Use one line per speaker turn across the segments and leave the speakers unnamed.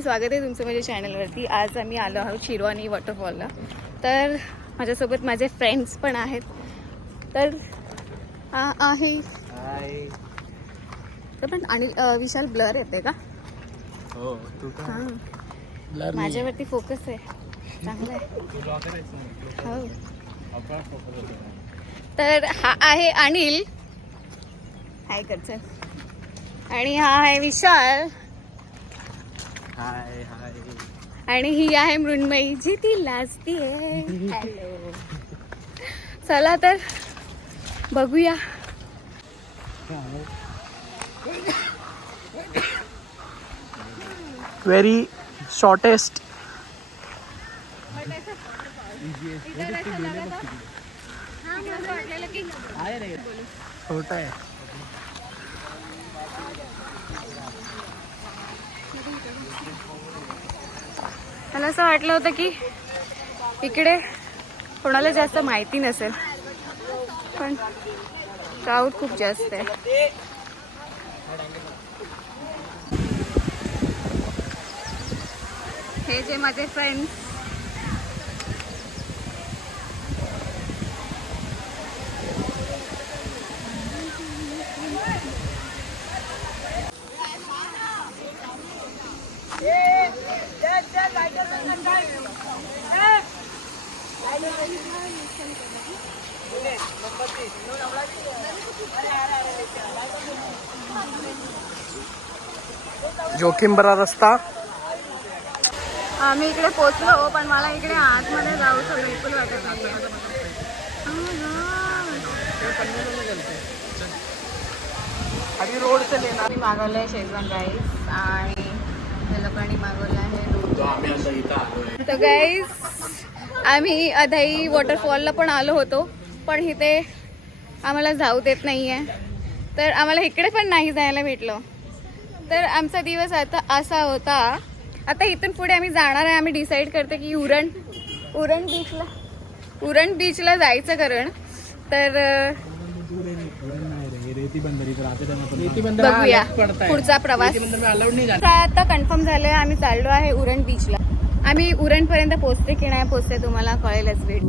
स्वागत आहे तुमचं माझ्या चॅनलवरती आज आम्ही आलो आहोत शिरवानी वॉटरफॉलला तर माझ्यासोबत माझे फ्रेंड्स पण आहेत. तर हा आहे. तर पण आणि विशाल ब्लर येते का?
हो तू
हां. माझ्यावरती फोकस आहे. चांगलं आहे. हो. तर हा आहे अनिल. हाय करचल आणि हा आहे विशाल.
हाय हाय.
आणि ही आहे मृण्मयी जी ती लाजती आहे. हॅलो. चला तर बघूया.
व्हेरी शॉर्टेस्ट छोटा आहे.
मला असं वाटलं होतं की इकडे कोणाला जास्त माहिती नसेल. पण क्राऊड खूप जास्त आहे. हे जे माझे फ्रेंड्स
जोखीम भरा रस्ता.
आम्ही इकडे पोचलो पण मला इकडे आतमध्ये जाऊचं बिलकुल वाटत नाही.
आणि रोडचं लेणार
मी मागवलं आहे शेजवान राईस आणि या लोकांनी मागवलं आहे. तर गाईज आम्ही अधाई वॉटरफॉलला पण आलो होतो पण इथे आम्हाला जाऊ देत नाही आहे तर आम्हाला इकडे पण नाही जायला भेटलं. तर आमचा दिवस आता असा होता आता इथून पुढे आम्ही जाणार आहे आम्ही डिसाईड करते की उरण उरण बीचला उरण बीचला जायचं कारण. तर
रेती बंदर इथं राहते
बघूया पुढचा प्रवास.
अलाउड नाही
तर आता कन्फर्म झालंय आम्ही चाललो आहे उरण बीचला आम्ही उरण पर्यंत पोहोचते की नाही पोहोचते तुम्हाला कळेलच वेळ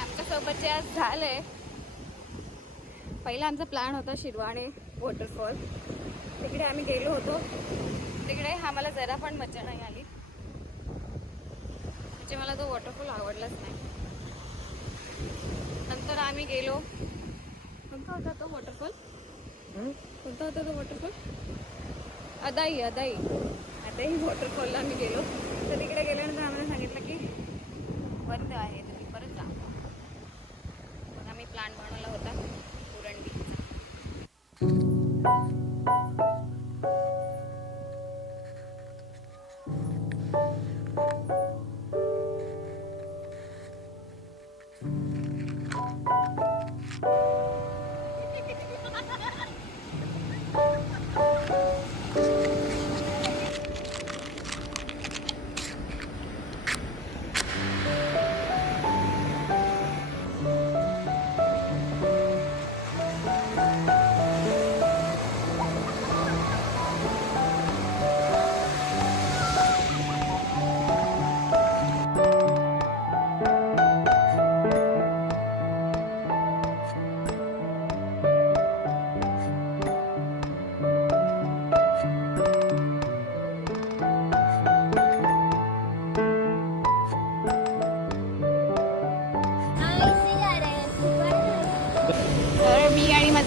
आमच्यासोबत जे आज झालंय पहिला आमचा प्लॅन होता शिरवाणे वॉटरफॉल तिकडे आम्ही गेलो होतो. तिकडे आम्हाला जरा पण मजा नाही आली. म्हणजे मला तो वॉटरफॉल आवडलाच नाही. नंतर आम्ही गेलो. कोणता होता तो वॉटरफॉल कोणता होता तो वॉटरफॉल अदाई अदाई. अदाई वॉटरफॉलला आम्ही गेलो. तर तिकडे गेल्यानंतर आम्हाला सांगितलं की बंद आहे.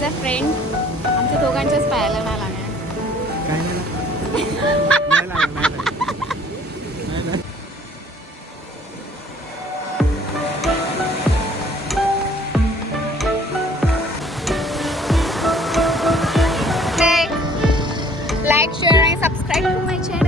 माझा फ्रेंड आमच्या दोघांच्याच पायाला नाही लागणार.
लाईक शेअर आणि सबस्क्राईब टू माय चॅनल